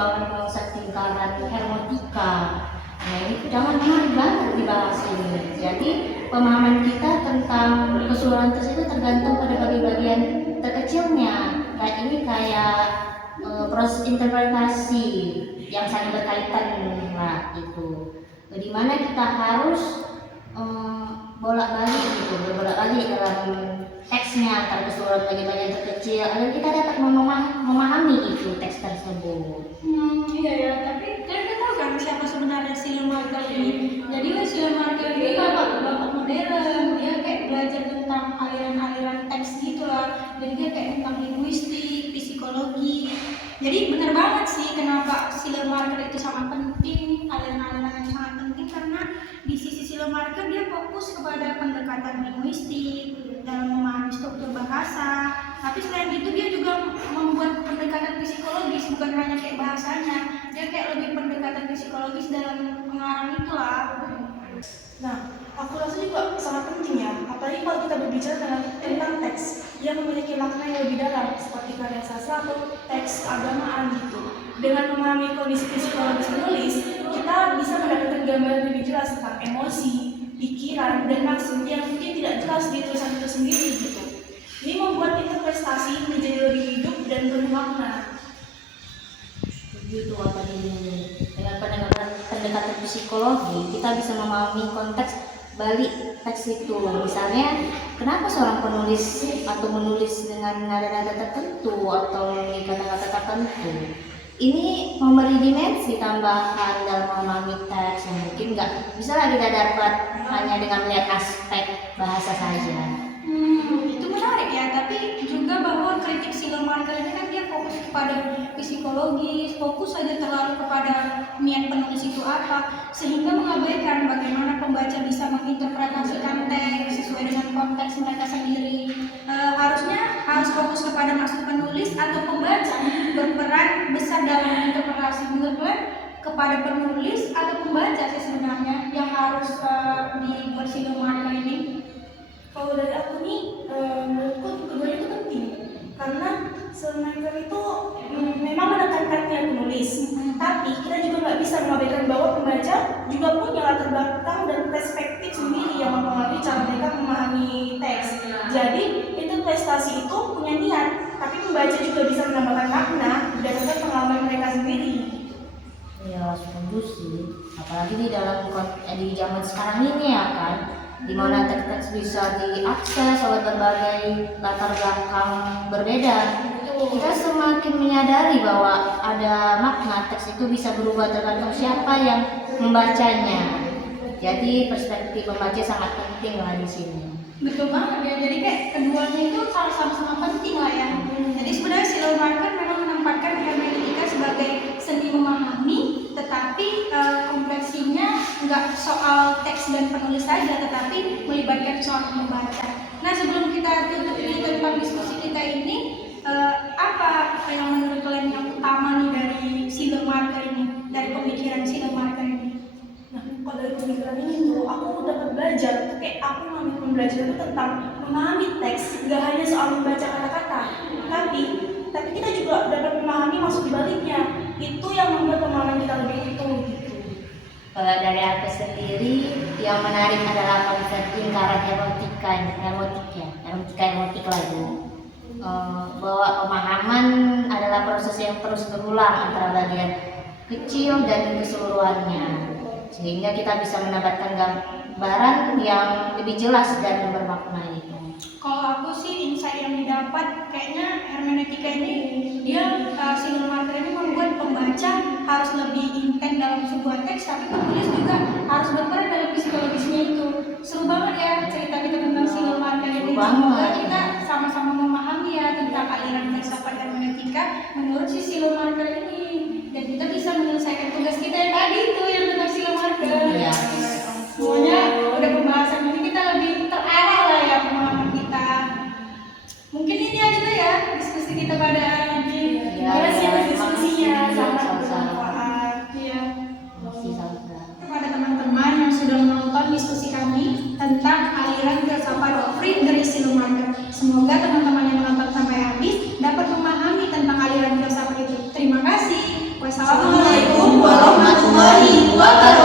pengembangan konsep lingkaran hermeneutika. Nah ini jangan menarik banget dibahas ini. Jadi pemahaman kita tentang keseluruhan tersebut tergantung pada bagian-bagian terkecilnya. Kayak ini kayak proses interpretasi yang saling berkaitan lah itu. Dimana kita harus bolak-balik gitu, bolak-balik dalam teksnya antara keseluruhan bagian-bagian terkecil agar kita dapat memahami itu teks tersebut. Iya ya, tapi kalian tahu kan siapa sebenarnya Sila Marker ini? Jadi Sila Marker ini bapak modern, dia kayak belajar tentang aliran-aliran teks gitulah. Jadi dia kayak tentang linguistik, psikologi. Jadi benar banget sih kenapa Sila Marker itu sangat penting, aliran-aliran yang sangat penting karena di sisi Sila Marker dia fokus kepada pendekatan linguistik dalam memahami struktur bahasa. Tapi selain itu dia juga membuat pendekatan psikologis, bukan hanya kayak bahasanya. Dia kayak lebih pendekatan psikologis dalam pengarang itulah. Nah, aku rasa juga sangat penting ya, apalagi kalau kita berbicara tentang teks yang memiliki makna yang lebih dalam seperti karya sastra atau teks keagamaan gitu. Dengan memahami kondisi psikologis penulis, kita bisa mendapatkan gambaran lebih jelas tentang emosi, pikiran, dan maksud yang mungkin tidak jelas di tulisan itu sendiri gitu. Ini membuat interpretasi menjadi lebih hidup dan penuh makna. Begitu tadi dengan pendekatan psikologi kita bisa memahami konteks balik teks itu. Misalnya kenapa seorang penulis atau menulis dengan nada-nada tertentu atau kata-kata tertentu. Ini memberi dimensi tambahan dalam memahami teks yang mungkin nggak bisa kita dapat hanya dengan melihat aspek bahasa saja. Itu menarik ya, tapi juga bahwa kritik Sila Marker ini kan dia fokus kepada psikologis, fokus saja terlalu kepada niat penulis itu apa, sehingga mengabaikan bagaimana pembaca bisa menginterpretasikan teks sesuai dengan konteks mereka sendiri. Harusnya harus fokus kepada maksud penulis atau pembaca berperan besar dalam interpretasi. Menurut kalian kepada penulis atau pembaca sih sebenarnya yang harus dibuat Sila Marker ini? Kalau dari aku nih, menurutku keduanya itu penting karena Sila itu memang menekankannya penulis, tapi kita juga nggak bisa mengabaikan bahwa pembaca juga punya latar belakang dan perspektif sendiri yang mempengaruhi cara mereka memahami teks. Jadi interpretasi itu punya niat, tapi pembaca juga bisa menambahkan makna berdasarkan pengalaman mereka sendiri. Ya setuju sih, apalagi di zaman sekarang ini ya kan, di mana teks bisa diakses oleh berbagai latar belakang berbeda. Kita semakin menyadari bahwa ada makna teks itu bisa berubah tergantung siapa yang membacanya. Jadi perspektif pembaca sangat penting lah di sini. Betul banget ya, jadi kayak keduanya itu sama-sama penting lah ya. Jadi sebenarnya Sila Marker memang menempatkan hermeneutika sebagai seni memahami, tetapi kompleksinya nggak soal teks dan penulis saja, tetapi melibatkan seorang membaca. Nah sebelum kita tutup ini tentang diskusi kita ini, apa yang menurut kalian yang utama nih dari Sila Marker ini, dari pemikiran Sila Marker ini? Nah, kalau dari pemikiran ini tuh aku dapat belajar, kayak aku mengambil belajar itu tentang memahami teks, nggak hanya soal membaca kata-kata, tapi kita juga dapat memahami maksud dibaliknya. Itu yang membuat pemahaman kita lebih utuh gitu. Kalau dari aku sendiri yang menarik adalah konsep lingkaran hermeneutik lagi. Bahwa pemahaman adalah proses yang terus berulang antara bagian kecil dan keseluruhannya, sehingga kita bisa mendapatkan gambaran yang lebih jelas dan bermakna itu. Kalau aku sih insight yang didapat kayaknya hermeneutika ini dia Sila Marker ini membuat pembaca harus lebih intens dalam sebuah teks, tapi penulis juga harus berperan dalam psikologisnya itu. Seru banget ya cerita kita tentang Sila Marker ini. Semoga kita sama-sama memahami ya tentang aliran filsafat hermeneutika menurut si Sila Marker ini, dan kita bisa menyelesaikan tugas kita yang tadi itu yang tentang Sila Marker. Iya. Semuanya udah pembahasan ini, kita lebih terarah lah ya pemahaman kita. Mungkin ini aja ya diskusi kita pada hari ini. Terima kasih atas diskusinya, sangat bermanfaat. Iya. Kepada teman-teman yang sudah menonton diskusi kami tentang aliran filsafat doktrin dari Sila Marker. Semoga teman-teman yang menonton sampai habis dapat memahami tentang aliran filsafat itu. Terima kasih. Wassalamualaikum warahmatullahi wabarakatuh.